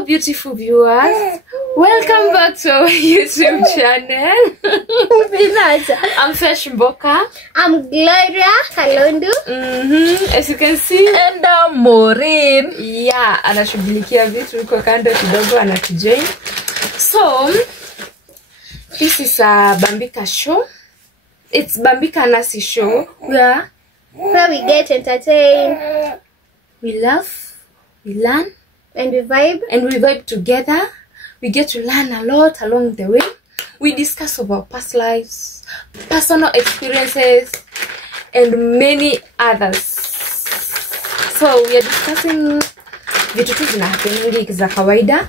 Hello beautiful viewers, welcome back to our YouTube channel. I'm Fesh Mboka. I'm Gloria Kalondu. As you can see, and I'm Maureen. Yeah, anashughulikia vitu kwa kando kidogo anatujoin. So this is a Bambika show. It's Bambika Nasi show where we get entertained, we laugh, we learn, and we vibe. And we vibe together. We get to learn a lot along the way. We discuss about past lives, personal experiences, and many others. So we are discussing vitu tu zinahapeningi za kawaida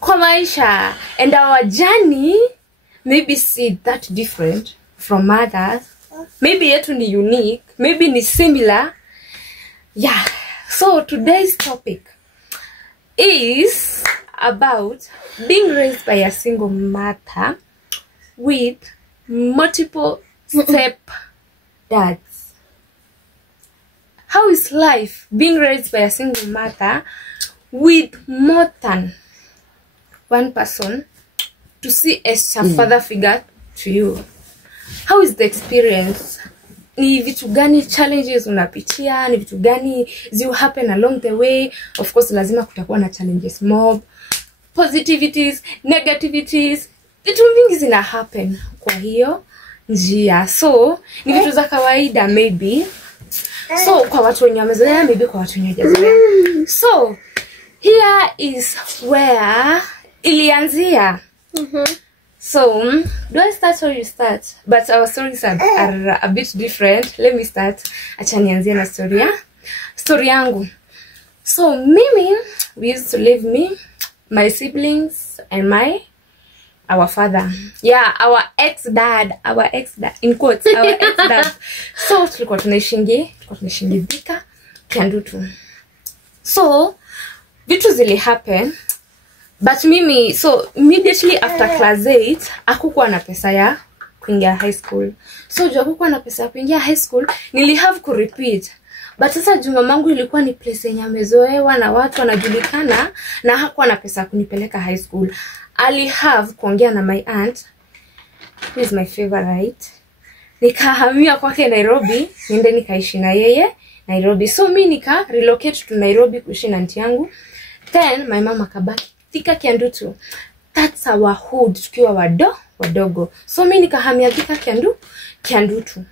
kwa maisha, and our journey maybe see that different from others. Maybe yetu ni unique, maybe ni similar. Yeah. So today's topic is about being raised by a single mother with multiple step dads. How is life being raised by a single mother with more than one person to see as a father figure to you? How is the experience? Ni vitu gani challenges unapitia, ni vitu gani ziu happen along the way? Of course lazima kutakuwa na challenges mob, positivities, negativities, vitu vingi zina happen kwa hiyo njia. So ni vitu za kawaida maybe. So kwa watu wenye wamezoea, maybe kwa watu wenye hawajazoea. So here is where ilianzia. So, do I start or you start? But our stories are a bit different. Let me start. Acha nianzie na story yangu. So, mimi, we used to live my siblings, and our father. Yeah, our ex-dad, in quotes, our ex-dad. So, tulikuwa tunashingi Thika, Kiandutu. So, vitu zili happen. But mimi, so immediately after class 8, hakukuwa na pesa ya kuingia high school. So juu hakukuwa na pesa ya kuingia high school, have to repeat. But sasa juu mamangu ilikuwa ni place yenye amezoewa na watu wanajulikana, na hakuwa na pesa kunipeleka high school. Have kuongea na my aunt, who is my favorite. Nikahamia kwake Nairobi, niende nikaishi na yeye Nairobi. So mimi nika relocate to Nairobi kuishi na aunti yangu. Then my mama kabaki Thika Kiandutu. That's our hood tukiwa wadogo. So mimi nikahamia Thika Kiandutu.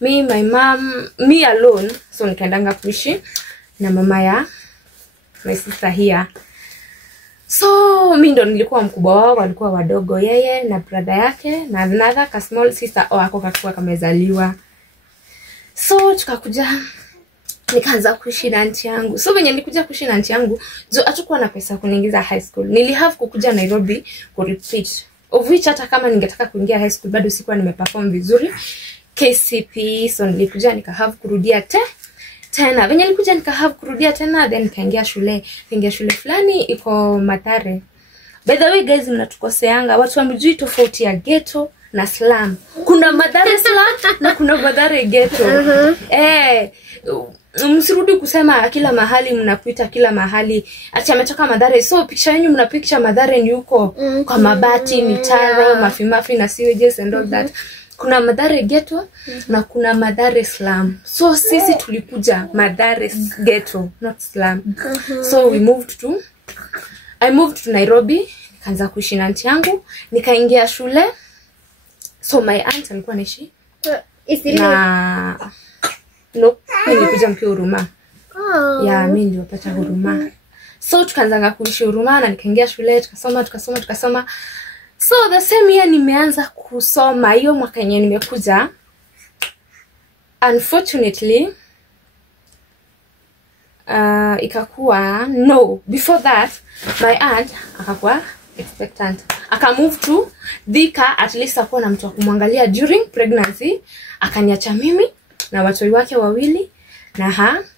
My mom, me alone. So nikaendanga kuishi na mama ya my sister here. So mimi ndo nilikuwa mkubwa wao, walikuwa wadogo, yeye na brother yake na another small sister wako kakuwa kamezaliwa. So tukakuja nikaanza kuishi na aunti yangu. So venye nilikuja kuishi na aunti yangu, hatakuwa na pesa kuniingiza high school. Have kukuja Nairobi ku repeat. Of which hata kama ningetaka kuingia high school bado sikuwa nimeperform vizuri KCP. So nilikuja have kurudia tena. Venye nilikuja have kurudia tena, then nikaingia shule fulani iko Mathare. By the way guys, mnatukoseanga. Watu wamjui tofauti ya ghetto na slum. Kuna Mathare slum na kuna Mathare ghetto. Msirudi kusema kila mahali mnapuita kila mahali acha ametoka Mathare. So picture yenu mna picture Mathare ni huko kwa mabati, mitaro, mafi na sewages and all that. Kuna Mathare ghetto na kuna Mathare slum. So sisi tulikuja Mathare ghetto, not slum. So I moved to Nairobi, nikaanza kuishi na aunti yangu, nikaingia shule. So my aunt alikuwa anaishi no, nilikuja mkiwa Huruma. Yeah, mimi nilipata Huruma. So tukaanza kuishi Huruma na nikaingia shule, tukasoma. So the same year nimeanza kusoma, hiyo mwaka yenyewe nimekuja. Unfortunately, ikakuwa no, before that my aunt akakuwa expectant. Move to Thika, at least akuwa na mtu wa kumwangalia during pregnancy. Akaniacha mimi na watu wake wawili na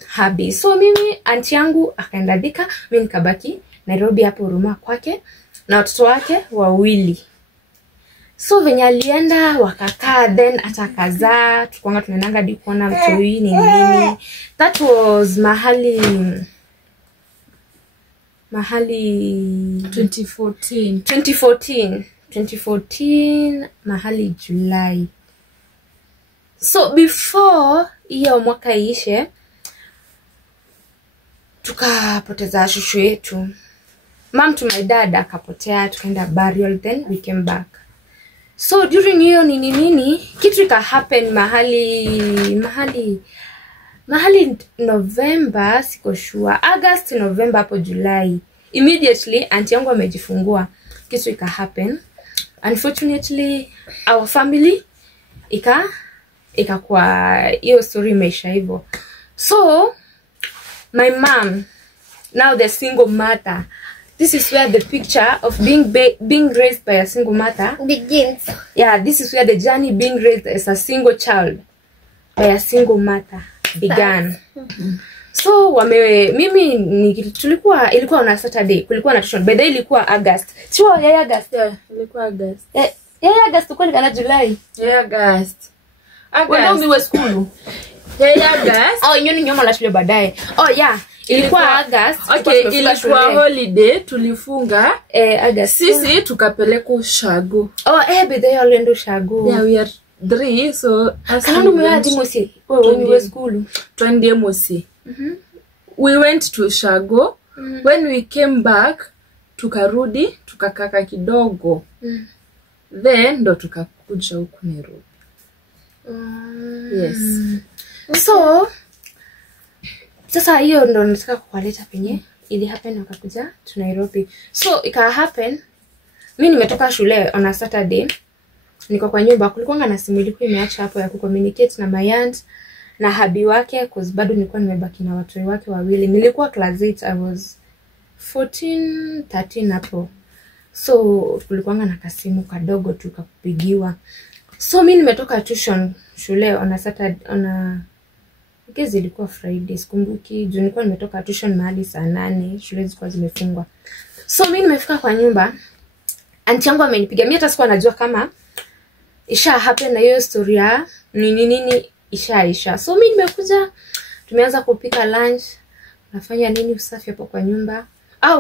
habi. So mimi aunti yangu akaenda Thika, mimi nikabaki Nairobi hapo Huruma kwake na watoto wake wawili. So venye alienda wakakaa, then atakaza tukwanga tunaendanga hadi kuona mtoi nini. That was mahali mahali 2014 mahali July. So before hiyo mwaka ishe, tukapoteza shushu yetu. Mom to my dad akapotea, tukaenda burial, then we came back. So during hiyo nini kitu ika happen mahali November, siko sure, August, November hapo July. Immediately auntie yangu amejifungua. Kitu ika happen. Unfortunately our family kwa hiyo story imeisha hivyo. So my mom, now the single mother. This is where the picture of being raised by a single mother begins. Yeah, this is where the journey being raised as a single child by a single mother began. So ilikuwa on a Saturday, kulikuwa na tuition. By the way ilikuwa August. Sio ya August. Yeah, ilikuwa August. Ya August kwa kana July. Ya August. When we were school. Ya August. Oh, nyoni nyoma la shule baadaye. Oh yeah, ilikuwa August. Okay, ilikuwa holiday tulifunga. August. Sisi tukapeleka Ushago. Oh, by the way alienda Ushago. Yeah, we are 3, so Kanando mwadi mosi. When we were school. Twende mosi. We went to Ushago. When we came back, tukarudi, tukakaka kidogo. Then ndo tukakuja huku Nairobi. Yes. So sasa hiyo ndo nataka kuwaleta penye ili happen wakakuja to Nairobi. So ika happen, mimi nimetoka shule on a Saturday, niko kwa nyumba. Kulikuwa na simu ilikuwa imeacha hapo ya kucommunicate na my aunt na habi wake, cause bado nilikuwa nimebaki na watu wake wawili. Nilikuwa class 8, I was 14 13 hapo. So kulikuwa na kasimu kadogo tu kakupigiwa. So mimi nimetoka tuition shule on a Saturday, because ilikuwa Friday, sikumbuki. Juu nilikuwa nimetoka tuition mahali saa 8, shule zilikuwa zimefungwa. So mimi nimefika kwa nyumba, auntie yangu amenipiga. Mimi hata sikuwa najua kama isha happen na hiyo story ya nini isha. So mimi nimekuja, tumeanza kupika lunch, nafanya usafi hapo kwa nyumba.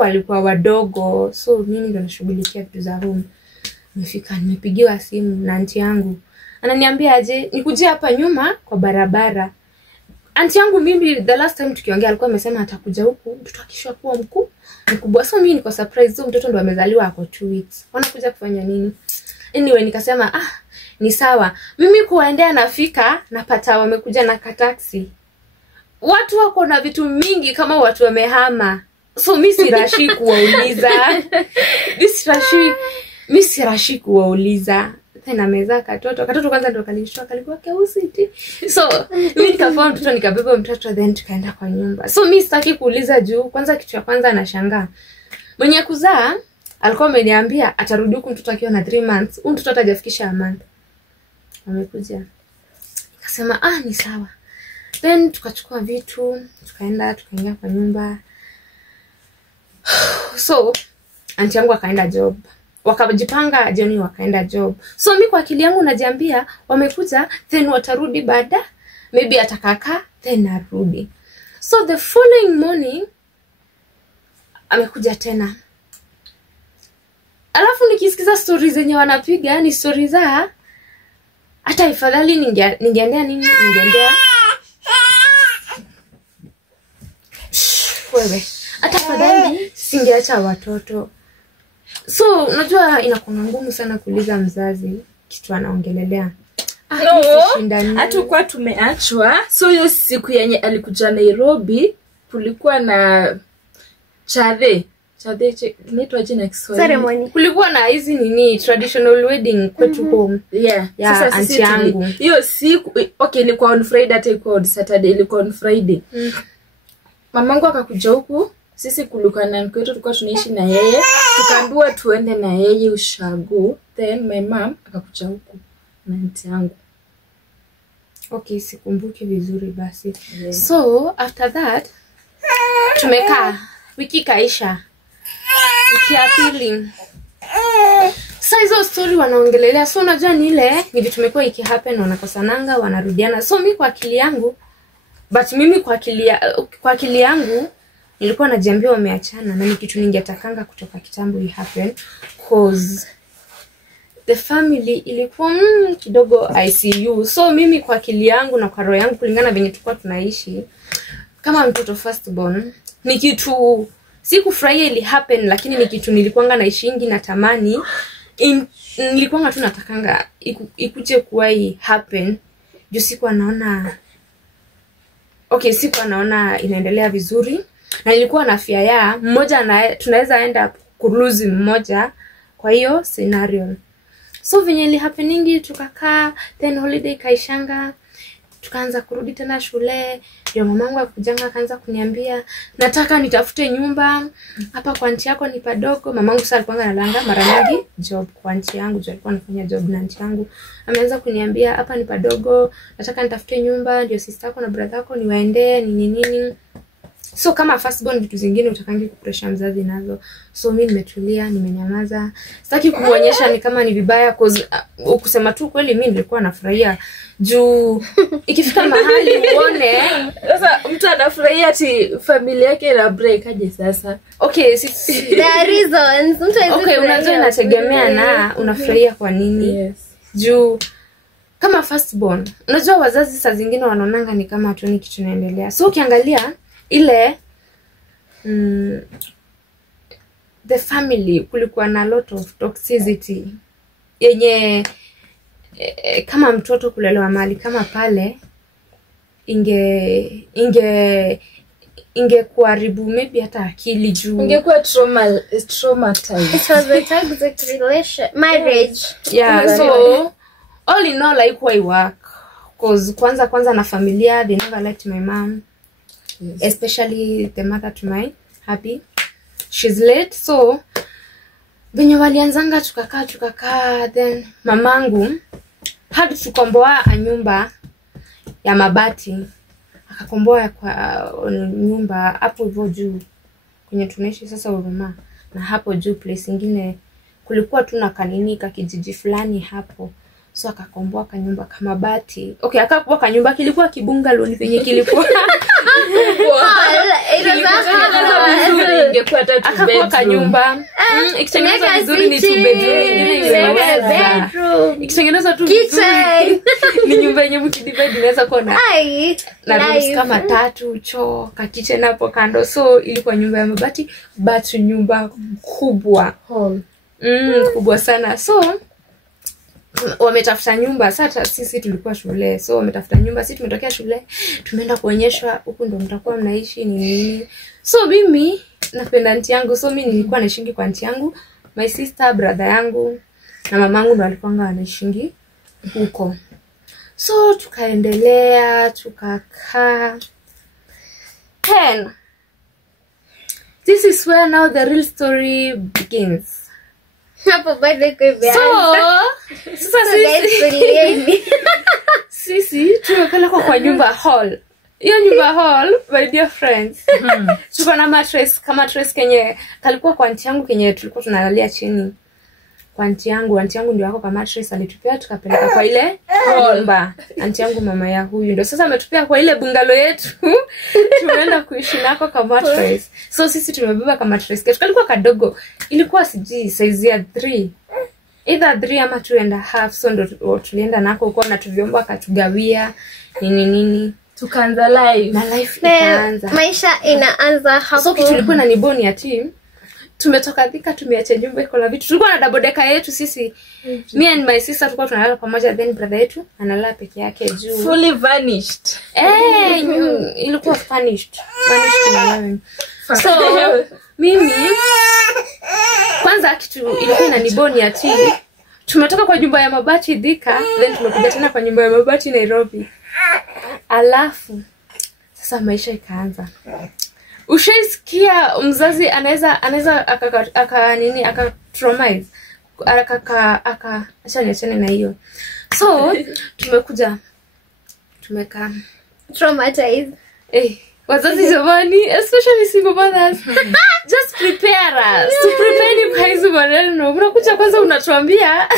Walikuwa wadogo, so mimi ndo nashughulikia vitu za home. Nimefika, nimepigiwa simu na auntie yangu. Ananiambia aje nikuje hapa nyuma kwa barabara. Auntie yangu mimi the last time tukiongea alikuwa amesema atakuja huku mtoto akishakuwa mkubwa. So mimi niko surprised, so mtoto ndo amezaliwa ako 2 weeks. Wanakuja kufanya nini? Anyway nikasema ni sawa. Mimi kuendea nafika napata wamekuja na taxi. Watu wako na vitu mingi kama watu wamehama. So mimi sirashi kuwauliza. Mimi sirashi kuwauliza. Tena meza katoto kwanza ndo kalishwa, kalikuwa keusi. So mimi nikafahamu mtoto, nikabeba mtoto, then tukaenda kwa nyumba. So mimi sitaki kuuliza juu kwanza kitu ya kwanza anashangaa. Mwenye kuzaa alikuwa ameniambia atarudi huku mtoto akiwa na 3 months. Huyu mtoto hatajafikisha a month. Amekuja. Nikasema ni sawa. Then tukachukua vitu, tukaingia kwa nyumba. So auntie yangu akaenda job. Wakajipanga jioni wakaenda job. So mimi kwa akili yangu najiambia wamekuja, then watarudi baada, maybe atakaka then arudi. So the following morning amekuja tena. Alafu nikisikiza stories zenye wanapiga ni stories za hata ifadhali ningeendea wewe. Hata afadhali singeacha watoto. So unajua inakuwa ngumu sana kuuliza mzazi kitu anaongelelea. Hatakuwa tumeachwa. So hiyo siku yenye alikuja Nairobi kulikuwa na chade inaitwa jina Kiswahili. Ceremony. Kulikuwa na hizi traditional wedding kwetu home. Yeah. Sasa auntie yangu. Hiyo siku ilikuwa on Friday, hata ilikuwa on Saturday, ilikuwa on Friday. Mamangu akakuja huku, sisi kulikuwa na kwetu tulikuwa tunaishi na yeye, tukaambiwa tuende na yeye Ushago. Then my mom akakuja huku na auntie yangu. Okay, sikumbuki vizuri basi. Yeah. So after that tumekaa wiki kaisha. Wiki ya pili. Sasa hizo story wanaongelelea. So unajua ni vitu tumekuwa happen, wanakosananga, wanarudiana. So mimi kwa akili yangu, but mimi kwa akili yangu nilikuwa najiambia wameachana na ni kitu ningetakanga kutoka kitambo i happen cause the family ilikuwa kidogo ICU. So mimi kwa akili yangu na kwa roho yangu kulingana venye tulikuwa tunaishi kama mtoto firstborn ni kitu sikufurahia ili happen, lakini ni kitu nilikuanga naishingi na tamani nilikuanga tu natakanga ikuje kuwa happen. Juu sikuwa naona sikuwa naona inaendelea vizuri na nilikuwa na fear ya mmoja tunaweza enda kuruzi mmoja kwa hiyo scenario. So venye ili happeningi tukakaa, then holiday kaishanga, tukaanza kurudi tena shule. Ndio mamangu akujanga akaanza kuniambia nataka nitafute nyumba hapa kwa aunti yako ni padogo. Mamangu sasa alikuwa analanga mara nyingi job kwa aunti yangu, alikuwa anafanya job na aunti yangu. Ameanza kuniambia hapa ni padogo, nataka nitafute nyumba ndio sister yako na brother yako niwaendee nini. So kama firstborn vitu zingine utakangi kupressure mzazi nazo. So mimi nimetulia, nimenyamaza. Sitaki kuonyesha ni kama ni vibaya cause kusema tu kweli mimi nilikuwa nafurahia juu ikifika mahali uone sasa mtu anafurahia ati familia yake ina break aje sasa. There are reasons. Unajua inategemea na unafurahia kwa nini. Yes. Juu kama firstborn unajua wazazi saa zingine wanaonanga ni kama hatuoni kitu kinaendelea. So ukiangalia ile the family kulikuwa na lot of toxicity yenye kama mtoto kulelewa mali kama pale kuharibu maybe hata akili juu ingekuwa traumatized. It was a toxic marriage. Yeah, so all in all haikuwa work cause kwanza na familia they never liked my mom. Yes. Especially the mother to my happy. She's late. So venye walianzanga tukakaa then mamangu hadi tukomboa nyumba ya mabati. Akakomboa kwa nyumba hapo hivyo juu kwenye tunaishi sasa Huruma, na hapo juu place nyingine kulikuwa tu na kanini kijiji fulani hapo. So akakomboa nyumba kama mabati. Akakomboa kanyumba kilikuwa kibungalow ni venye kilikuwa akakuwa kanyumba ikitengenezwa vizuri ni 2 bedroom ikitengenezwa tu vizuri ni nyumba yenye mkidivide inaweza kuwa na rooms kama 3, choo, kitchen hapo kando. So ilikuwa nyumba ya mabati but nyumba kubwa kubwa sana. So wametafuta nyumba sasa, sisi tulikuwa shule. So wametafuta nyumba, sisi tumetokea shule tumeenda kuonyeshwa huku ndo mtakuwa mnaishi nini. So mimi napenda aunti yangu, so mimi nilikuwa naishingi kwa aunti yangu, my sister, brother yangu na mamangu ndo walikuwa wanaishingi huko. So tukaendelea tukakaa. Then this is where now the real story begins. Hapo bado sisi tumepelekwa kwa nyumba hall. Hiyo nyumba hall, my dear friends, tuko na mattress kama kenye kalikuwa kwa aunti yangu kenye tulikuwa tunalalia chini. Kwa aunti yangu ndio wako kwa mattress alitupea tukapeleka kwa ile nyumba. Aunti yangu mama ya huyu ndio sasa ametupea kwa ile bungalow yetu. Tumeenda kuishi nako kwa mattress. So sisi tumebeba kama mattress ketu kalikuwa kadogo. Ilikuwa siji size ya 3. Either 3 ama 2.5. So ndo tulienda nako huko na tuliomba akatugawia nini. Tukaanza live. Na life ikaanza. Maisha inaanza hapo. So kitu tulikuwa na niboni ya team. Tumetoka Thika tumeacha nyumba iko na vitu. Tulikuwa na double decker yetu sisi. Me and my sister tulikuwa tunalala pamoja, then brother yetu analala peke yake juu. Fully vanished. Ilikuwa vanished na so mimi kwanza kitu ilikuwa inaniboni ya tea. Tumetoka kwa nyumba ya mabati Thika, then tumekuja tena kwa nyumba ya mabati Nairobi. Alafu sasa maisha ikaanza. Ushaisikia mzazi anaweza aka traumatize achane na hiyo. So tumekuja tumekaa traumatized. Wazazi jamani, especially single mothers, just prepare us to prepare you guys maneno. Unakuja kwanza unatuambia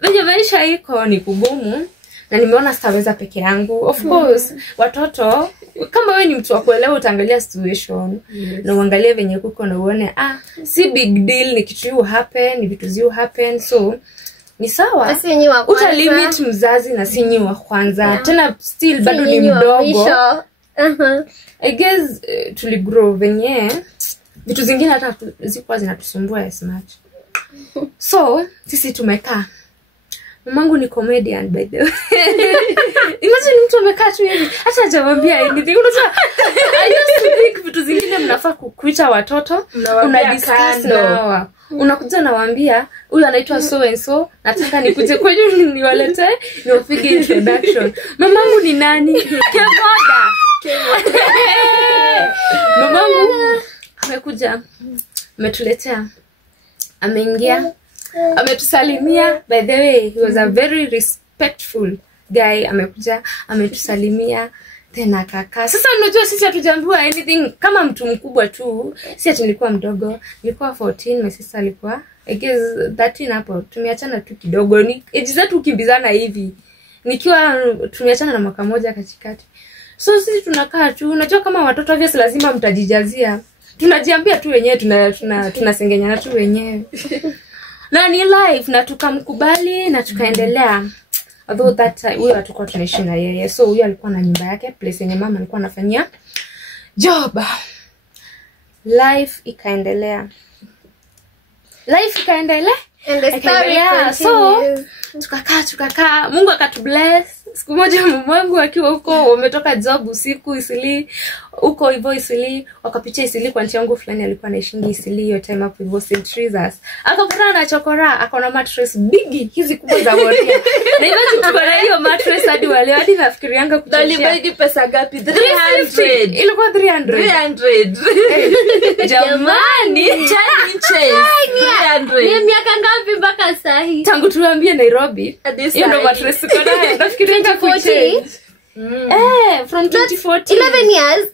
venye maisha iko ni kugumu na nimeona sitaweza peke yangu. Of course watoto kama wewe ni mtu wa kuelewa utaangalia situation na uangalie venye kuko na uone si big deal, ni kitu happen, ni vitu zio happen, so ni sawa. Uta limit mzazi na si nyi wa kwanza. Tena still bado ni mdogo. I guess tuligrow venye vitu zingine hata zikuwa zinatusumbua as much. So sisi tumekaa. Mamangu ni comedian by the way. Imagine mtu amekaa tu hivi hata hajamwambia anything. Unajua I used to think vitu zingine mnafaa kukuita watoto, una discuss nao. Unakuja nawaambia huyu anaitwa so and so, nataka nikuje kwenu niwalete niwapige introduction. Mamangu ni nani? Kevoda. Mamangu amekuja, ametuletea, ameingia, ametusalimia. By the way, he was a very respectful guy. Amekuja, ametusalimia, tena kaka. Sasa unajua sisi hatujambiwa anything kama mtu mkubwa tu. Sisi nilikuwa mdogo, nilikuwa 14, my sister alikuwa I guess 13 hapo. Tumeachana tu kidogo, ni age zetu ukimbizana hivi. Nikiwa tumeachana na mwaka moja katikati. So sisi tunakaa tu, unajua kama watoto obvious lazima mtajijazia. Tunajiambia tu wenyewe, tunasengenyana tu wenyewe. Na ni life, na tukamkubali na tukaendelea. Although that time huyo atakuwa tunaishi na yeye. So huyo alikuwa na nyumba yake, place yenye mama alikuwa anafanyia job. Life ikaendelea. And the story continues. So tukakaa, Mungu akatubless. Siku moja mamangu akiwa huko wametoka job usiku Isili, huko hivyo Isili, wakapitia Isili kwa aunti yangu fulani alikuwa anaishingi Isili hiyo time hapo hivyo St. Teresa's. Akapata na chokora, akona mattress big hizi kubwa za Warrior. Na hivyo tuko na hiyo mattress hadi wale hadi nafikirianga kuchezea. Dalibagi pesa gapi? 300. Ilikuwa 300. Jamani, challenge 300. Ni miaka ngapi mpaka sahi? Tangu tuambie Nairobi. Hiyo ndo mattress tuko nayo. Nafikirianga kuchange. From 2014. 11 years.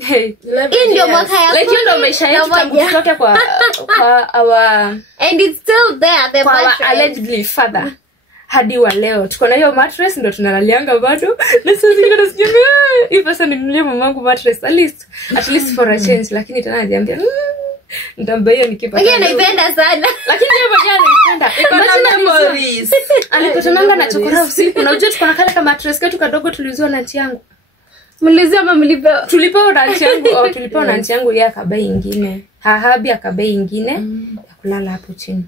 Hey, Ndio mwaka ya like hiyo ndo maisha yetu tangu tutoke kwa our and it's still there, the mattress. Allegedly father. Hadi wa leo tuko na hiyo mattress ndo tunalalianga bado. Na sasa zingine tunasikia hii pesa ninunulie mamangu mattress at least for a change, lakini tena anajiambia nitambaia nikipata. Yeye anaipenda sana. Lakini yeye mwenyewe anaipenda. Imagine memories. Alipotonanga na chokora usiku. Na unajua tuko na kale kama mattress ketu kadogo tuliuziwa na aunti yangu. Mlizia ama mlipewa? Tulipewa na aunti yangu au tulipewa na aunti yangu, yeye akabai ingine. Hahabi akabai ingine ya kulala hapo chini.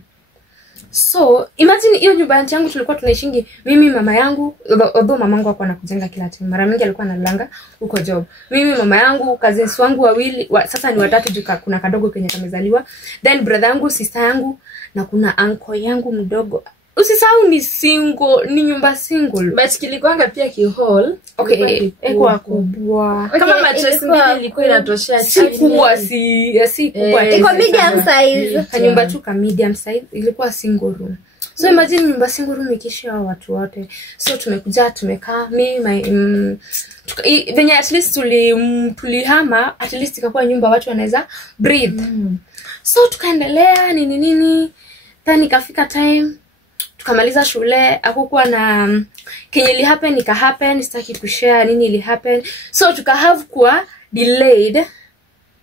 So imagine hiyo nyumba aunti yangu tulikuwa tunaishingi mimi mama yangu, although mamangu hakuwa anakujenga kila time. Mara mingi alikuwa analanga huko job. Mimi mama yangu, cousins wangu wawili, sasa ni watatu juu kuna kadogo kenye kamezaliwa. Then brother yangu, sister yangu na kuna uncle yangu mdogo. Usisahau ni single, ni nyumba single. But kilikuanga pia ki-hall. Okay, eko kubwa. Kama mattress mbili ilikuwa inatoshea chini. Kubwa si kubwa. Iko medium size. Nyumba tu ka medium size, ilikuwa single room. So imagine nyumba single room ikishia watu wote. So tumekuja tumekaa mimi venye at least tulihama, at least ikakuwa nyumba watu wanaweza breathe. So tukaendelea nini. Then ikafika time tukamaliza shule, hakukuwa na kenye ili happen ika-happen, sitaki kushare nini ili happen. So tukahave kuwa delayed.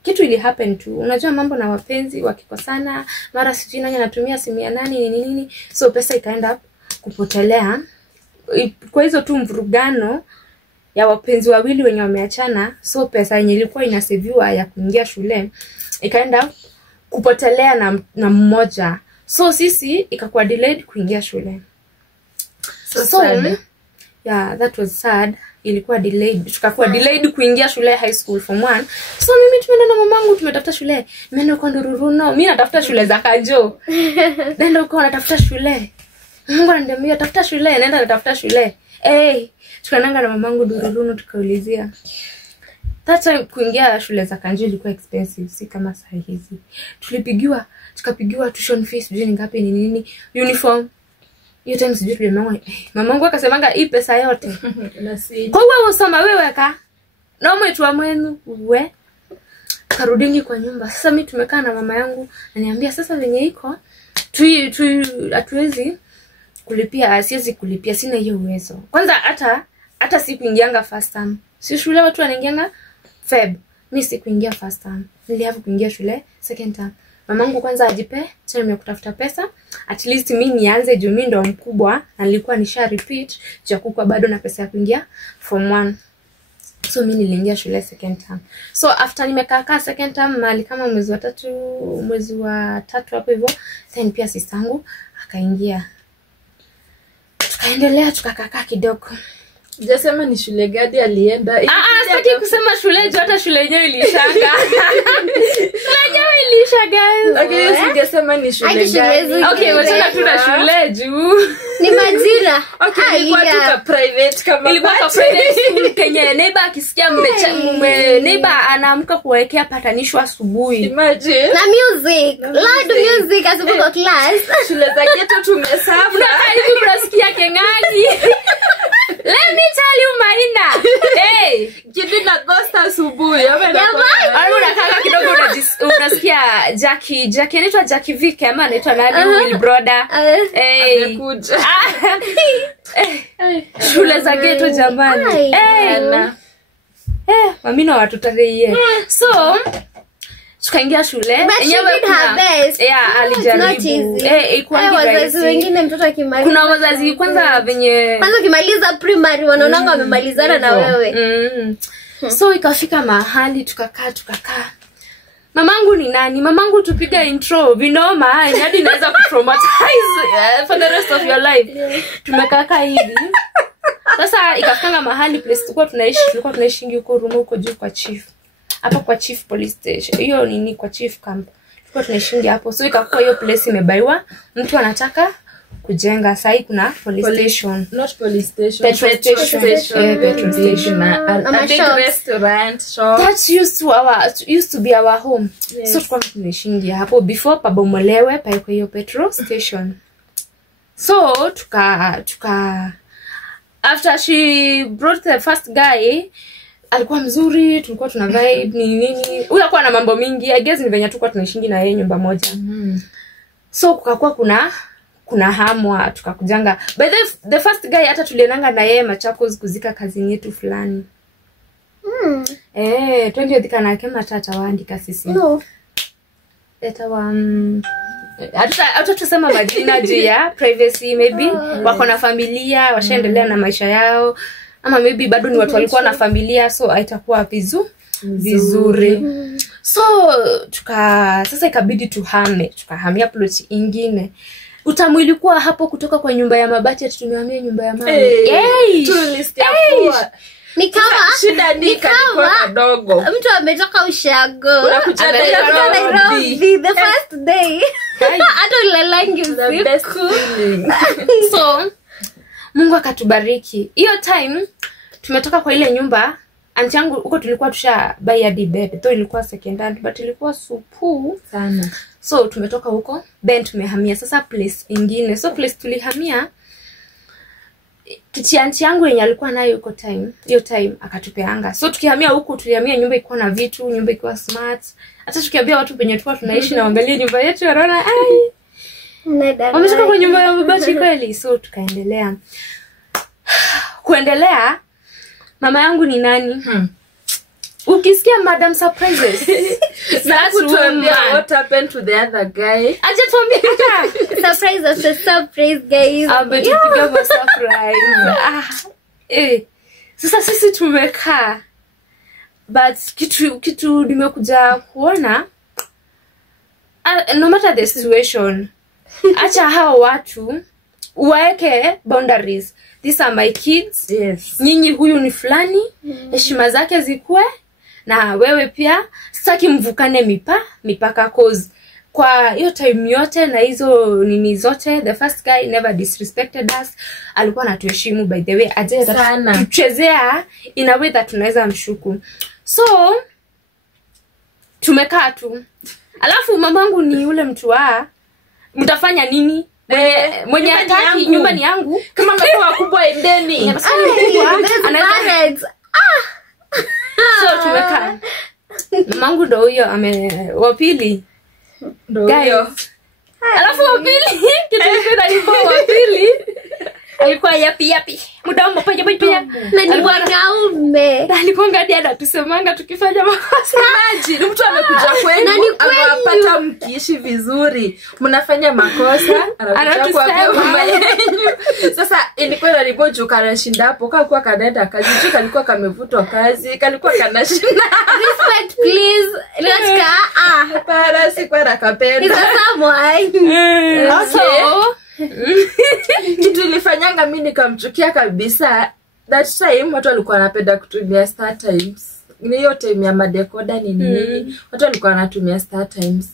Kitu ili happen tu. Unajua mambo na wapenzi wakikosana, mara sijui nani anatumia simu ya nani nini. So pesa ikaenda kupotelea. Kwa hizo tu mvurugano ya wapenzi wawili wenye wameachana, so pesa yenye ilikuwa inaseviwa ya kuingia shule ikaenda kupotelea na mmoja. So sisi ikakuwa delayed kuingia shule. So sad. Yeah, that was sad. Ilikuwa delayed. Tukakuwa delayed kuingia shule high school form 1. So mimi tumeenda na mamangu tumetafuta shule. Nimeenda kwa Ndururuno. Mimi natafuta shule za Kajo. Nenda uko natafuta shule. Mungu ananiambia tafuta shule, nenda natafuta shule. Tukananga na mamangu Ndururuno tukaulizia. That time kuingia shule za Kanjo ilikuwa expensive, si kama saa hizi. Tukapigiwa tuition fees, sijui ni ngapi nini, uniform. Hiyo time sijui tuliamua. Mamangu akasemanga hii pesa yote. Kwa wewe usoma wewe ka. Na mwetu wa mwenu we. Karudingi kwa nyumba. Sasa mimi tumekaa na mama yangu, ananiambia sasa venye iko hatuwezi kulipia, siwezi kulipia, sina hiyo uwezo. Kwanza hata sikuingianga first term. Si shule watu wanaingianga Feb. Mimi sikuingia first term. Nilihavu kuingia shule second term. Mamangu kwanza ajipe time ya kutafuta pesa. At least mimi nianze juu mimi ndo mkubwa na nilikuwa nisha repeat cha kukua bado na pesa ya kuingia form 1. So mimi niliingia shule second term. So after nimekaa second term mali kama mwezi wa 3 hapo hivyo, then pia sistangu akaingia. Tukaendelea tukakaa kidogo. Jasema ni shule gani alienda? Sitaki kusema shule juu hata shule yenyewe ilishanga. Shule yenyewe ilisha guys. Okay, singesema ni shule gani. Okay, wachana tu na shule juu. Ni majira. Okay, ilikuwa tu ka private kama. Ilikuwa ka private school Kenya. Neighbor akisikia neighbor anaamka kuwekea patanisho asubuhi. Imagine. Na music. Loud music asubuhi kwa class. Shule za ghetto tumesafa. Hivi unasikia Keng'ang'i. Let me tell you Maina. Hey, Jidi na Agosta asubuhi. Unakaa kidogo unasikia Jackie anaitwa Jackie Vike ama anaitwa nani Will Brother. Hey. Amekuja. Shule za ghetto jamani. Mamina watu tarehe. So tukaingia shule Enyewe alijaribu wazazi wengine mtoto akimaliza, kuna wazazi kwanza ukimaliza primary wanaonanga wamemalizana na wewe. So ikafika mahali tukakaa mamangu ni nani, mamangu tupiga intro vinoma hadi naweza kutraumatize for the rest of your life. Tumekaa hivi sasa ikafika mahali place tulikuwa tunaishi huko room huko juu kwa chief. Hapa kwa chief police station. Hiyo nini kwa chief camp. Tulikuwa tunaishi hapo. So ikakuwa hiyo place imebaiwa. Mtu anataka kujenga sasa kuna police station. Not police station. Petrol station. Petrol station. A big restaurant shop. That used to be our home. Yes. So tulikuwa tunaishi hapo before pabomolewe pa hiyo petrol station. So tuka after she brought the first guy, alikuwa mzuri, tulikuwa tuna vibe nini. Ulikuwa na mambo mingi. I guess ni venye tulikuwa tunaishi na yeye nyumba moja. So kukakuwa kuna hamwa tukakujanga. By the first guy hata tulienanga na yeye Machakos kuzika kazi yetu fulani. Twende dikana kama tata waandika sisi. No. Eta hata tusema majina juu ya privacy maybe. Wako na familia, washaendelea na maisha yao. Ama maybe bado ni watu walikuwa na familia, so haitakuwa vizuri. So sasa ikabidi tukahamia plot ingine. Utamu ilikuwa hapo kutoka kwa nyumba ya mabati ati tumehamia nyumba ya mawe. Ni kama shida ni kama kadogo. Mtu ametoka ushago. Unakuja Nairobi the first day. Hata ulalangi usiku. So Mungu akatubariki. Hiyo time tumetoka kwa ile nyumba, aunti yangu huko tulikuwa tushabai hadi bebe. Though ilikuwa second hand but ilikuwa supu sana. So tumetoka huko, then tumehamia sasa place ingine. So place tulihamia aunti yangu yenye alikuwa nayo huko hiyo time akatupeanga. So tukihamia huko tulihamia nyumba ilikuwa na vitu, nyumba ilikuwa smart. Hata tukiambia watu penye tulikuwa tunaishi na waangalie nyumba yetu wanaona wametoka kwa nyumba ya mabati kweli. So tukaendelea. Kuendelea, mama yangu ni nani? Ukisikia madam surprises. That's tuambia what happened to the other guy. Aje tuambie surprise after surprise guys. Tupiga kwa surprise. Sasa sisi tumekaa. But kitu nimekuja kuona, no matter the situation, acha hao watu uwaeke boundaries. These are my kids. Yes. Nyinyi huyu ni fulani, heshima zake zikue, na wewe pia sitaki mvukane mipaka cause kwa hiyo time yote na hizo nini zote the first guy never disrespected us. Alikuwa anatuheshimu by the way. Aje tuchezea in a way that tunaweza mshuku. So tumekaa tu. Alafu mamangu ni yule mtu mtafanya nini? Mwenye hataki nyumba ni yangu. Kama mko wakubwa endeni. Anaweza So tumekaa. Mamangu ndo huyo wa pili. Ndo huyo. Alafu wa pili kitu kingine alikuwa wa pili. alikuwa yapi mdomo penya Na ni mwanaume. alikuwa ngadi anatusemanga tukifanya makosa. Imagine mtu amekuja kwenu Na ni kwenu. amewapata mkiishi vizuri, mnafanya makosa, anakuja kuambia mama yenu. Sasa ilikuwa inaniboju kanashinda hapo, kwa kanaenda kazi, tu kalikuwa kamevutwa kazi, kalikuwa kanashinda. Respect please. Let's Para si kwa nakapenda. Is that someone? So Kitu ilifanyanga mimi nikamchukia kabisa. That time watu walikuwa wanapenda kutumia Star Times. Ni hiyo time ya madekoda nini. Watu walikuwa wanatumia Star Times.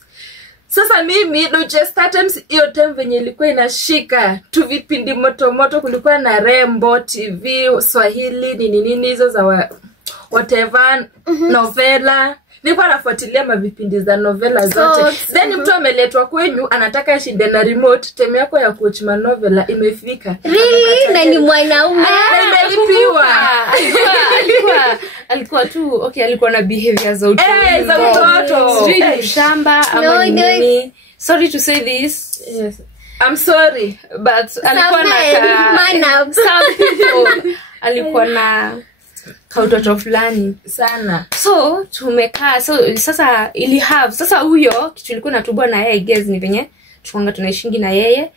Sasa mimi nuje Star Times hiyo time venye ilikuwa inashika tu vipindi moto kulikuwa na Rembo TV, Swahili nini hizo za whatever novela. Nilikuwa nafuatilia mavipindi za novela zote. Then mtu ameletwa kwenyu anataka shinde na remote, time yako ya kuwatch novela imefika. Really? Na ni mwanaume. Imelipiwa. alikuwa tu okay, alikuwa na behavior za utoto. Za utoto. Sijui shamba ama nini. Sorry to say this. Yes. I'm sorry, but alikuwa man up. some people alikuwa na kautoto fulani sana. So tumekaa, so sasa ili have sasa huyo kitu ilikuwa natubwa na yeye guys ni venye tukwanga tunaishingi na yeye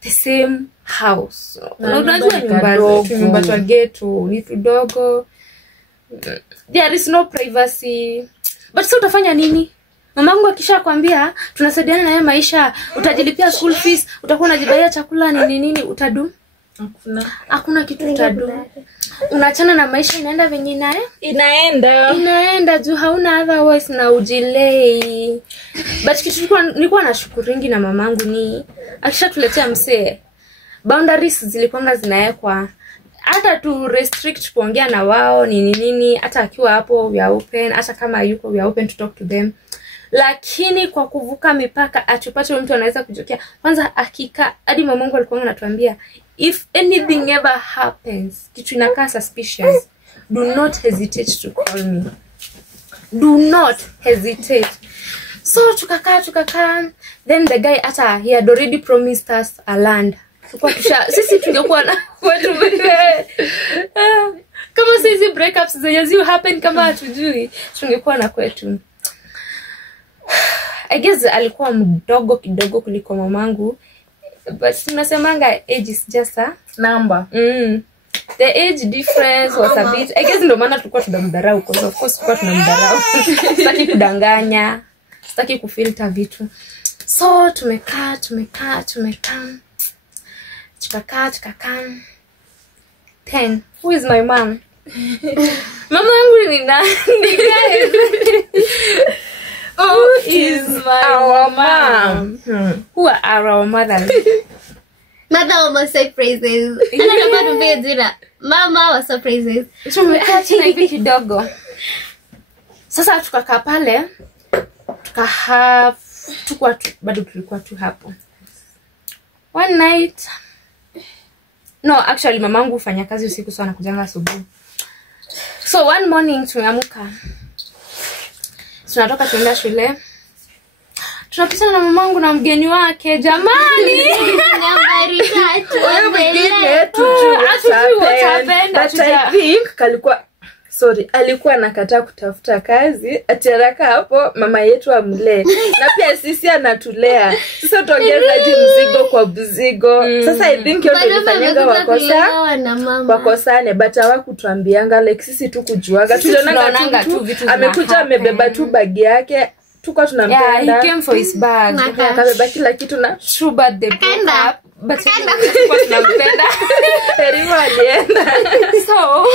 the same house. Unajua nyumba za ghetto ni tudogo, there is no privacy. But so utafanya nini? Mamangu akisha kwambia tunasaidiana na yeye maisha, utajilipia school fees, utakuwa unajibaia chakula nini utadu? Hakuna kitu utadu. Unachana na maisha inaenda venye naye inaenda juu hauna otherwise na ujilei. But kitu nilikuwa nashukuringi na mamangu ni akisha tuletea msee, boundaries zilikuwa zinawekwa, hata tu restrict kuongea na wao nini hata akiwa hapo we are open, hata kama yuko we are open to talk to them. Lakini kwa kuvuka mipaka atupate mtu anaweza kujokea kwanza hakika. Hadi mamangu alikuwa anatuambia if anything ever happens, kitu inakaa suspicious, do not hesitate to call me. Do not hesitate. So tukakaa, then the guy ata he had already promised us a land. Tulikuwa sisi tungekuwa na watu kama sisi breakups zenye happen kama hatujui, tungekuwa na kwetu. I guess alikuwa mdogo kidogo kuliko mamangu, but tunasemanga age is just a number. The age difference was a bit, I guess ndo maana tulikuwa tunamdharau, because of course tulikuwa tunamdharau. Sitaki kudanganya, sitaki kufilter vitu. So tumekaa then who is my mom? Mama yangu ni nani guys? Who is our mom? Who are our mothers? Mother almost say praises. Anataka tupige jina. Mama was so praises. Tumekaa chini hivi kidogo. Sasa tukakaa pale, bado tulikuwa tu hapo. One night, no actually mamangu hufanya kazi usiku, so anakujanga asubuhi. So one morning tumeamka, tunatoka tuenda shule, tunapitana na mamangu na mgeni wake. Jamani, Nambari 3. Wewe mwingine but I think alikuwa anakataa kutafuta kazi, atiaraka hapo mama yetu amlee. Na pia sisi anatulea. Sasa tuongezaje mzigo kwa mzigo. Sasa I think yote ilifanyanga wakosane, but hawakutuambianga like sisi tu kujuaga. Tulionanga tu vitu amekuja amebeba tu bagi yake. Tuko tunampenda. Yeah, he came for his bag. Akabeba kila kitu na true but they broke up. But tulikuwa tunampenda. Erimu alienda. So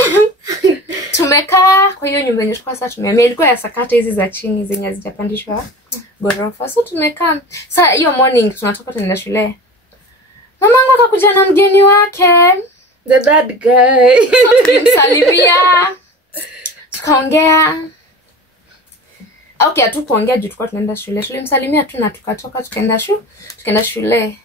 tumekaa kwa hiyo nyumba yenye tulikuwa sasa tumehamia, ilikuwa ya sakata hizi za chini zenye hazijapandishwa gorofa. So tumekaa. Sasa hiyo morning tunatoka tunaenda shule, mamangu akakuja na mgeni wake, the bad guy. So tulimsalimia, tukaongea. Okay, hatukuongea juu tulikuwa tunaenda shule. Tulimsalimia tu na tukatoka tukaenda shule.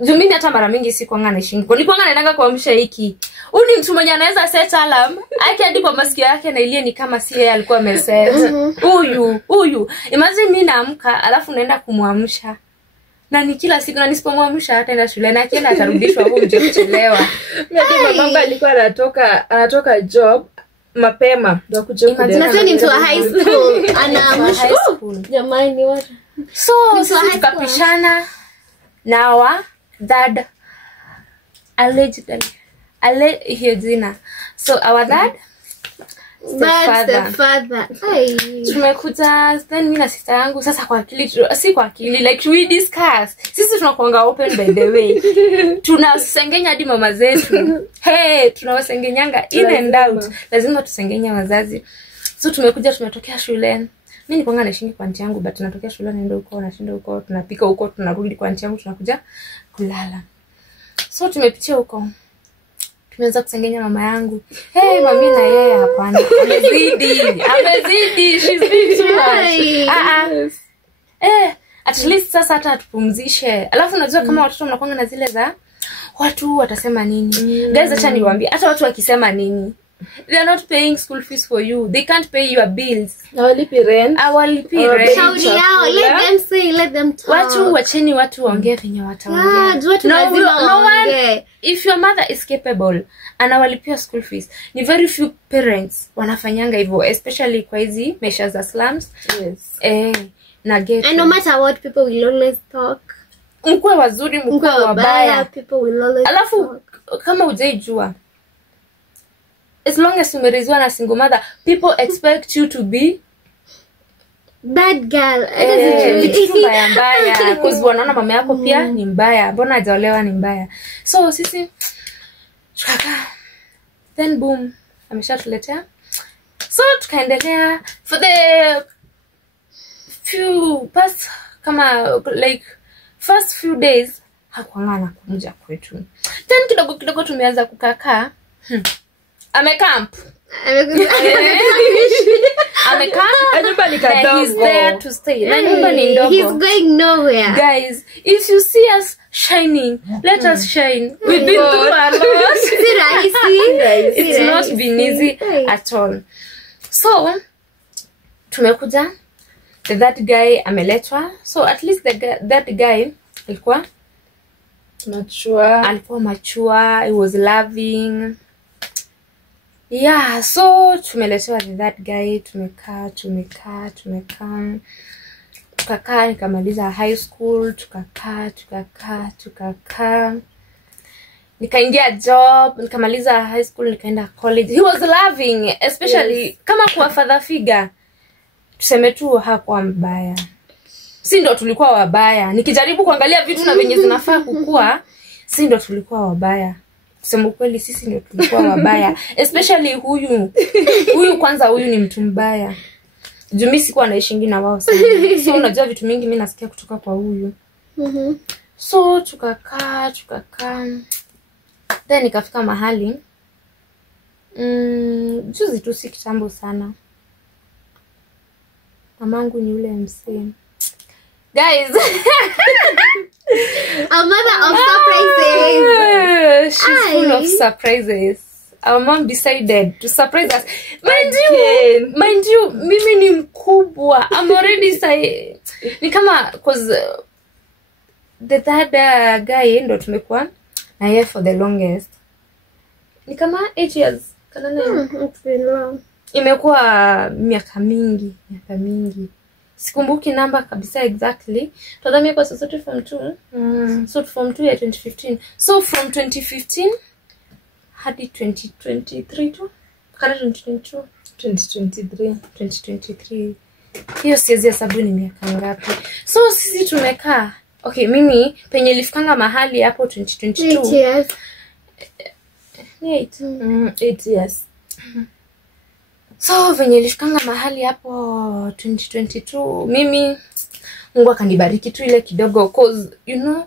Juu mimi hata mara mingi sikuanga naishingi. Nilikuwa naendanga kuamsha hiki. Huyu ni mtu mwenye anaweza set alarm. Aiki hadi kwa masikio yake na ilie ni kama si yeye alikuwa ameset. Huyu. Imagine mimi naamka alafu naenda kumwamsha. na ni kila siku, na nisipomwamsha hataenda shule, na akienda atarudishwa huko nje kuchelewa. Mimi mamangu alikuwa anatoka job mapema ndio kuja huko. Na sasa ni mtu wa high school anaamshwa. Jamani watu. So sisi tukapishana na our dad allegedly hiyo jina. So our dad father. Tumekuja then mimi na sister yangu sasa kwa akili like we discuss. Sisi tunakuanga open by the way. Tunasengenya hadi mama zetu. Tunawasengenyanga in and out. Lazima tusengenya wazazi. So tumetokea shuleni. Mimi nilikuwa nashinda kwa aunti yangu, but tunatokea shule naenda huko, nashinda huko, tunapika huko, tunarudi kwa aunti yangu, tunakuja kulala. So tumepitia huko. Tumeanza kusengenya mama yangu. Mami na yeye hapana. Amezidi. She's been too much. At least sasa hata tupumzishe. Alafu unajua kama watoto mnakuanga na zile za watu watasema nini. Guys, acha niwaambie, hata watu wakisema nini, they are not paying school fees for you. They can't pay your bills. Hawalipi rent. Shauri yao, let them talk. Watu wacheni watu waongee venye wataongea. No one, if your mother is capable anawalipia school fees. Ni very few parents wanafanyanga hivyo, especially kwa hizi maisha za slums. Yes. Na get. And no matter what, people will always talk. Mkwe wazuri, mkwe wabaya, people will always alafu talk. Kama hujaijua, as long as umerizwa na single mother, people expect you to be bad girl. Mbaya because wanaona mama yako pia ni mbaya, mbona hajaolewa ni mbaya. So sisi tukakaa, then boom ameshatuletea. So tukaendelea for the past first few days hakuangana kuja kwetu. Then kidogo tumeanza kukakaa. Amecamp. Nyumba ni kadogo. He's there to stay. Na nyumba ni ndogo. He's going nowhere. Guys, if you see us shining, let us shine. We've been through a lot. It's not been easy at all. So tumekuja, that guy ameletwa. So at least that guy alikuwa mature, he was loving. Yeah, so tumeletewa that guy, tumekaa nikamaliza high school, tukakaa nikaingia job, nikamaliza high school, nikaenda college. He was loving, especially kama kwa father figure. Tuseme tu hakuwa mbaya, si ndo tulikuwa wabaya. Nikijaribu kuangalia vitu na venye zinafaa kukua, si ndo tulikuwa wabaya. Kusema kweli sisi ndio tulikuwa wabaya, especially huyu kwanza, huyu ni mtu mbaya. Mimi sikuwa naishingi na wao sana. So unajua vitu mingi mimi nasikia kutoka kwa huyu. So tukakaa. Then nikafika mahali juzi tu, si kitambo sana. Mamangu ni yule msee. Guys, a mother of surprises. She's full of surprises. Our mom decided to surprise us. Mind you, mimi ni mkubwa. I'm already ni kama cause the third guy ndo tumekuwa na yeye for the longest. Ni kama 8 years. It's been long. Imekuwa miaka mingi. Sikumbuki namba kabisa exactly. Tadhani kwa sasa form 2. So from 2 ya 2015. So from 2015 hadi 2023 tu. Kana 2023. Hiyo siwezi hesabu ni miaka ngapi. So sisi tumekaa. Okay, mimi penye nilifikanga mahali hapo 2022. 8 years. 8 years. So venye nilifukanga mahali hapo 2022, mimi Mungu akanibariki tu ile kidogo, cause you know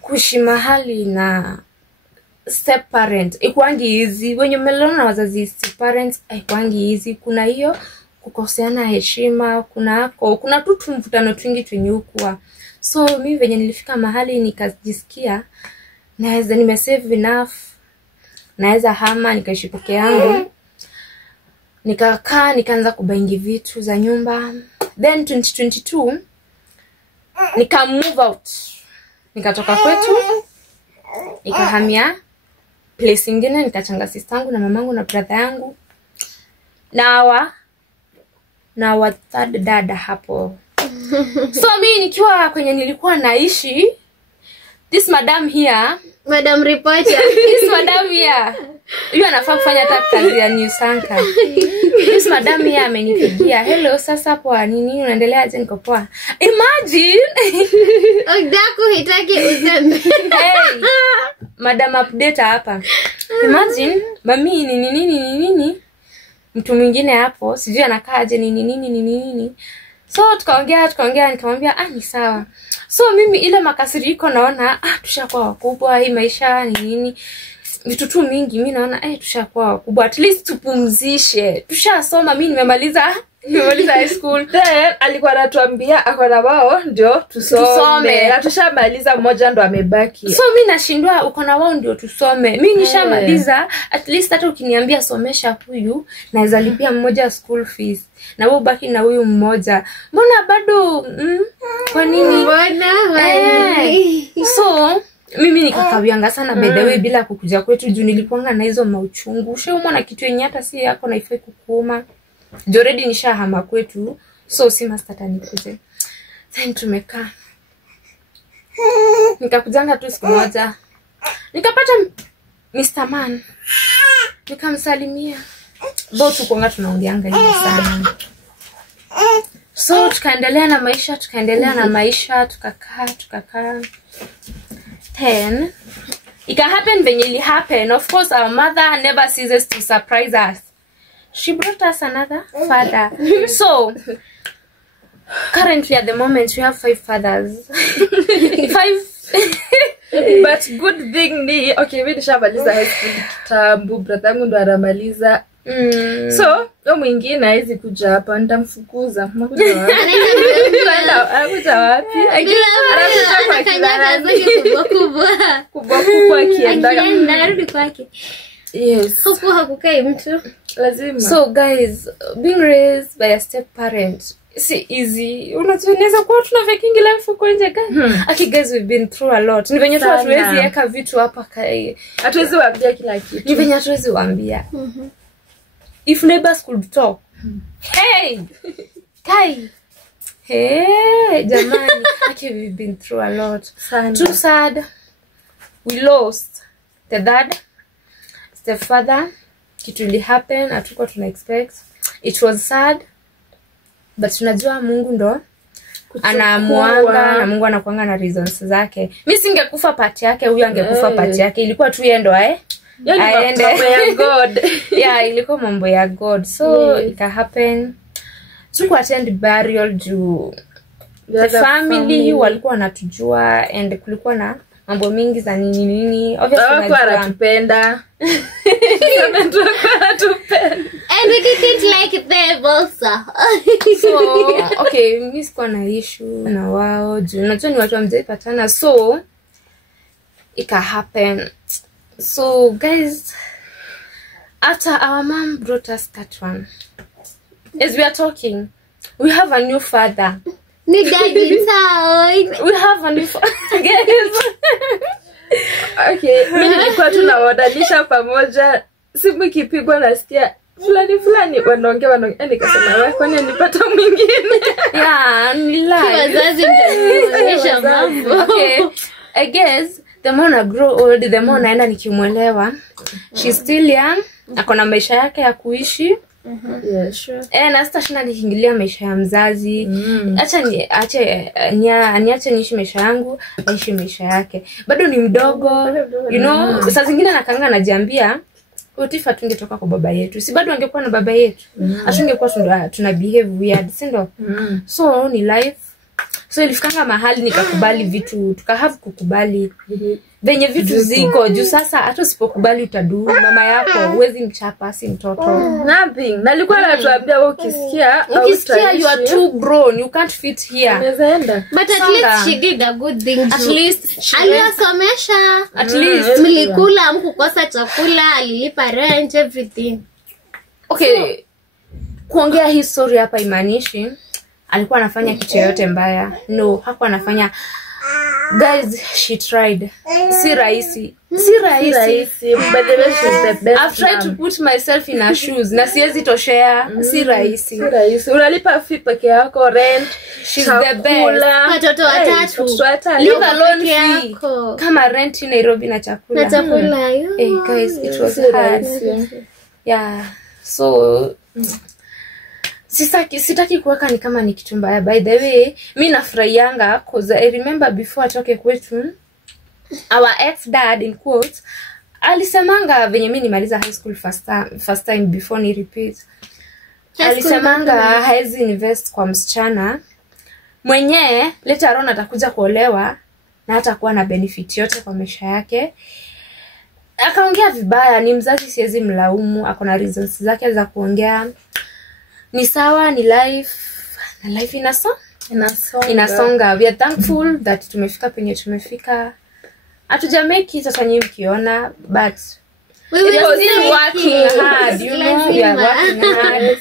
kuishi mahali na step parent ikwangi easy. Wenye umelelewa na wazazi step parents ikwangi easy. Kuna hiyo kukoseana heshima, kuna tu mvutano twingi tunyukua. So mimi venye nilifika mahali nikajisikia naweza nimesave enough, naweza hama nikaishi peke yangu. Nikakaa nikaanza kubaingi vitu za nyumba. Then 2022 nika move out. nikatoka kwetu nikahamia place ingine, nikachanga sister yangu na mamangu na brother yangu na wa third dada hapo. So mimi nikiwa kwenye nilikuwa naishi, this madam here, Madam reporter. this madam here, yeye anafaa kufanya hata kazi ya news anchor. This madam here amenipigia, hello, sasa poa, nini unaendelea aje? Niko poa. Imagine Odaku hitaki uzembe. hey, madam update hapa. Imagine mami nini mtu mwingine hapo sijui anakaaje nini. So tukaongea nikamwambia ni sawa. So mimi ile makasiriko naona tushakuwa wakubwa, hii maisha ni nini vitu tu mingi, mimi naona tushakuwa wakubwa, at least tupumzishe, tushasoma, mimi nimemaliza high school. Then alikuwa anatuambia akona wao ndio tusome. Na tushamaliza, mmoja ndo amebaki. So mimi nashindwa uko na wao ndio tusome. Mimi nishamaliza, at least hata ukiniambia somesha huyu naweza lipia mmoja school fees. Na wewe baki na huyu mmoja. Mbona bado kwa nini? Mbona So mimi nikakawianga sana by the way bila kukuja kwetu juu nilikuanga na hizo mauchungu. Ushaumwa na kitu yenye hata si yako na ifai kukuuma. Already nishahama kwetu, so si master tanikuje. Then tumekaa. Nikakujanga tu siku moja. Nikapata Mr. Man. Nikamsalimia. Bo tukonga tunaongeanga hivi sana. So tukaendelea na maisha, tukakaa. Then it happen venye ili happen. Of course our mother never ceases to surprise us. She brought us another father. So currently at the moment we have 5 fathers. 5 but good thing ni mimi nishamaliza high school kitambo, brother yangu ndo anamaliza. So yo mwingine haizi kuja hapa, nitamfukuza. Unakuja wapi? Anakuja wapi? Kubwa akienda narudi kwake. Yes. Hapo hakukai mtu. Lazima. So guys, being raised by a step parent si easy. Unaweza kuwa tunavekingi life huko nje guys. Guys, we've been through a lot. Ni venye tu hatuwezi weka vitu hapa hatuwezi waambia kila kitu. Ni venye hatuwezi waambia. If neighbors could talk. Hey! Kai! Hey, jamani. We've been through a lot. Too sad. We lost the dad, stepfather. Kitu ili happen, hatuko tuna expect. It was sad. But tunajua Mungu ndo anamuanga na Mungu anakuanga na reasons zake. Mimi singekufa part yake, huyu angekufa part yake. Ilikuwa tu yeye ndo aende. Mambo ya God. Yeah, ilikuwa mambo ya God. So it happen. Tuku attend burial juu the family walikuwa wanatujua and kulikuwa na mambo mingi za nini. Obviously wanatupenda. And we didn't like them also. So mimi sikuwa na issue na wao juu najua ni watu wamjaipatana, so it happen. So guys, after our mom brought us that one, as we are talking, we have a new father. Ni daddy town. We have a new father. Mimi nilikuwa tunawadanisha pamoja, simu ikipigwa nasikia fulani wanaongea nikasema wewe kwani nipata mwingine. Ni lie. Wazazi mtaonyesha mambo. I guess the more I grow old, the more naenda nikimwelewa. She's still young, akona maisha yake ya kuishi. Yeah, sure. Na sasa shina nikiingilia maisha ya mzazi. Niache niishi maisha yangu, aishi maisha yake. Bado ni mdogo. You know, saa zingine nakanga najiambia utifa tungetoka kwa baba yetu. Si bado angekuwa na baba yetu. Asingekuwa tuna behave weird, si ndio? So ni life. So ilifikanga mahali nikakubali vitu, tukahave kukubali venye vitu ziko juu sasa hata usipokubali utadu mama yako huwezi mchapa si mtoto. Nothing. Nalikuwa natuambia wewe ukisikia you are too grown, you can't fit here. Unaenda. But at least she did a good thing. At least aliwasomesha. At least mlikula, mkukosa chakula, alilipa rent, everything. So, kuongea hii story hapa imanishi alikuwa anafanya kitu yote mbaya. No, hakuwa anafanya Guys, she tried. Si rahisi. But the way she's the best. I've tried to put myself in her shoes. Na siwezi toshea. Si rahisi. Unalipa fee peke yako, rent. She's the best. Watoto watatu. Leave alone fee. Kama rent in Nairobi na chakula. Guys, it was hard. Yeah. So sitaki kuweka ni kama ni kitu mbaya. By the way, mimi nafurahianga cause I remember before atoke kwetu, our ex dad in quotes alisemanga venye mimi nimaliza high school first time before ni repeat. Alisemanga haezi invest kwa msichana mwenye later on atakuja kuolewa na hatakuwa na benefit yote kwa maisha yake. Akaongea vibaya, ni mzazi siwezi mlaumu, ako na reasons zake za kuongea. Ni sawa, ni life, na life inasonga. We are thankful that tumefika penye tumefika. Hatuja make it hata nyinyi mkiona, but we are still working hard, you know, we are working hard.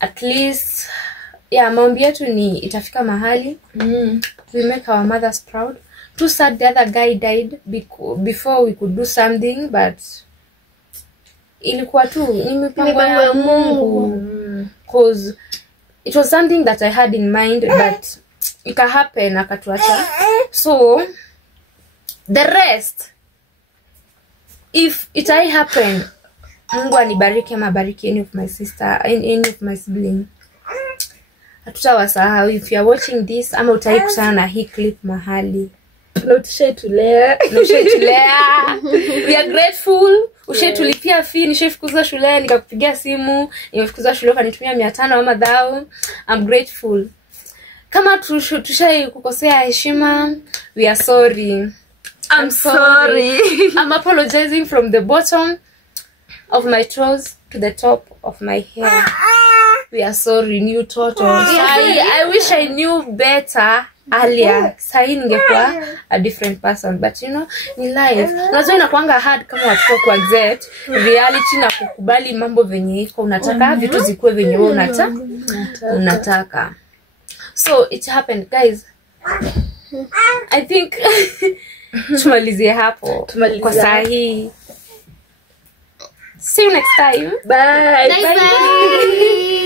At least maombi yetu ni itafika mahali. We make our mothers proud. Too sad the other guy died before we could do something, but ilikuwa tu ni mipango ya Mungu. Cause it was something that I had in mind, but it can happen akatuacha. So the rest, if it happen, Mungu anibariki ama bariki any of my sister, any of my sibling. Hatutawasahau. If you are watching this ama utai kusana na hii clip mahali, Tulea. We are grateful. Ushetulipia fee, nishafukuzwa shule, nikakupigia simu, nimefukuzwa shule kanitumia 500 ama 1000. I'm grateful. Kama tushai kukosea heshima, we are sorry. I'm sorry. I'm apologizing from the bottom of my toes to the top of my hair. We are sorry, new turtles. I wish I knew better earlier. Sahi ningekuwa a different person, but you know, ni life. Unajua inakuanga hard kama watu ku accept reality na kukubali mambo venye iko. Unataka vitu zikuwe venye wewe unataka. So it happened, guys. I think tumalizie hapo kwa sahi. See you next time. Bye. Bye.